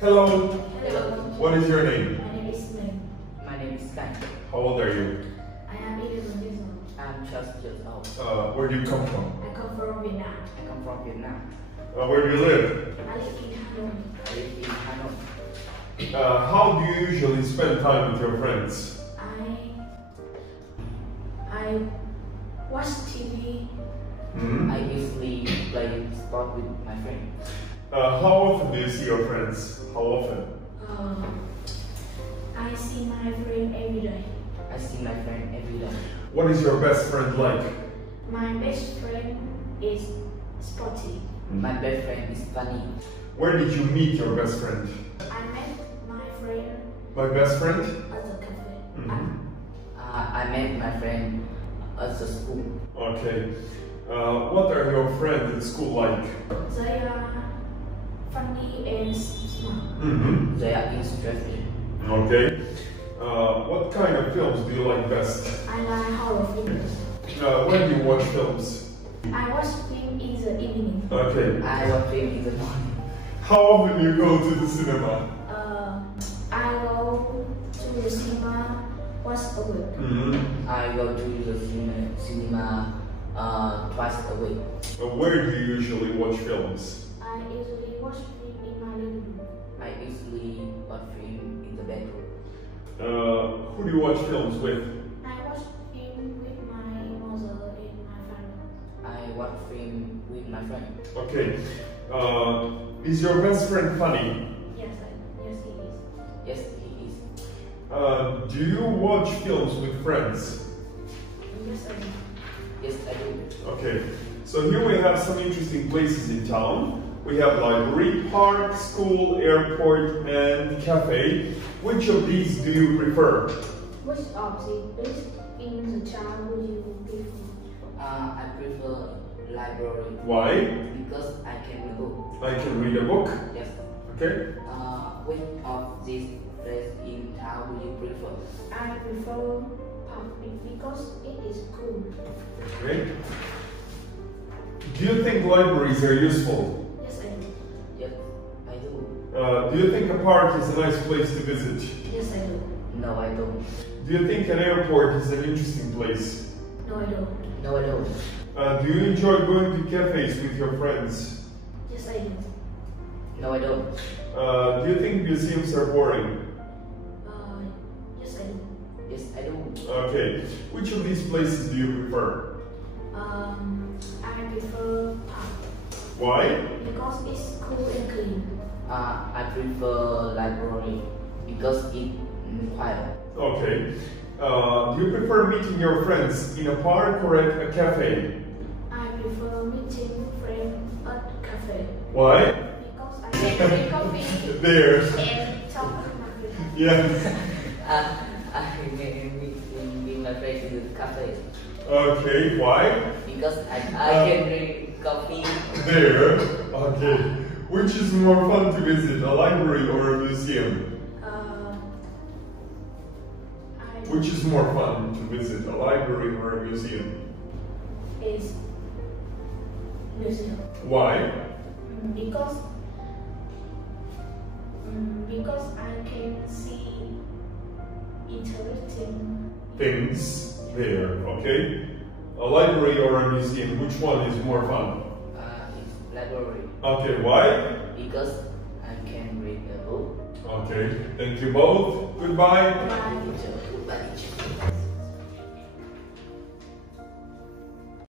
Hello. Hello. What is your name? My name is Ming. My name is Sky. How old are you? I am 11 years old. I'm 12 years old. Where do you come from? I come from Vietnam. I come from Vietnam. Where do you live? I live in Hanoi. I live in Hanoi. How do you usually spend time with your friends? I watch TV. I usually play sport with my friend. How often do you see your friends? How often? I see my friend every day. I see my friend every day. What is your best friend like? My best friend is sporty. My best friend is funny. Where did you meet your best friend? I met my friend My best friend? at the cafe. I met my friend at the school. Okay. What are your friends at school like? They are funny and smart. They are interesting. Okay. What kind of films do you like best? I like horror films. When do you watch films? I watch film in the evening. Okay. I watch film in the morning. How often do you go to the cinema? I go to the cinema once a week. I go to the cinema twice a week. Where do you usually watch films? I usually watch film in my living room. I usually watch film in the bedroom. Who do you watch films with? I watch film with my mother and my father. I watch film with my friend. Okay. Is your best friend funny? Yes, he is. Yes, he is. Do you watch films with friends? Yes, I do. Yes, I do. Okay. So here we have some interesting places in town. We have library, park, school, airport, and cafe. Which of these do you prefer? Which of the best in the town would you prefer? I prefer library Why? because I can read book. I can read a book. Yes. Okay. Which of these places in town would you prefer? I prefer public because it is cool. Okay. Do you think libraries are useful? Yes, I do. Yes, I do. Do you think a park is a nice place to visit? Yes, I do. No, I don't. Do you think an airport is an interesting place? No, I don't. No, I don't. Do you enjoy going to cafes with your friends? Yes, I do. No, I don't. Do you think museums are boring? Yes, I do. Yes, I do. Okay. Which of these places do you prefer? I prefer park Why? because it's cool and clean. I prefer library because it's quiet. Okay. Do you prefer meeting your friends in a park or at a cafe? I prefer meeting friends at cafe Why? because I can drink coffee There. and talk to my friends. Yes. I can meet my friends in the cafe Okay. Why? because I can drink coffee. There. Okay. Which is more fun to visit, a library or a museum? Which is more fun to visit, a library or a museum? Is museum Why? because I can see interesting. Things there, okay? A library or a museum, which one is more fun? It's library Okay, why? because I can read a book. Okay, thank you both. Goodbye. Bye. Teacher.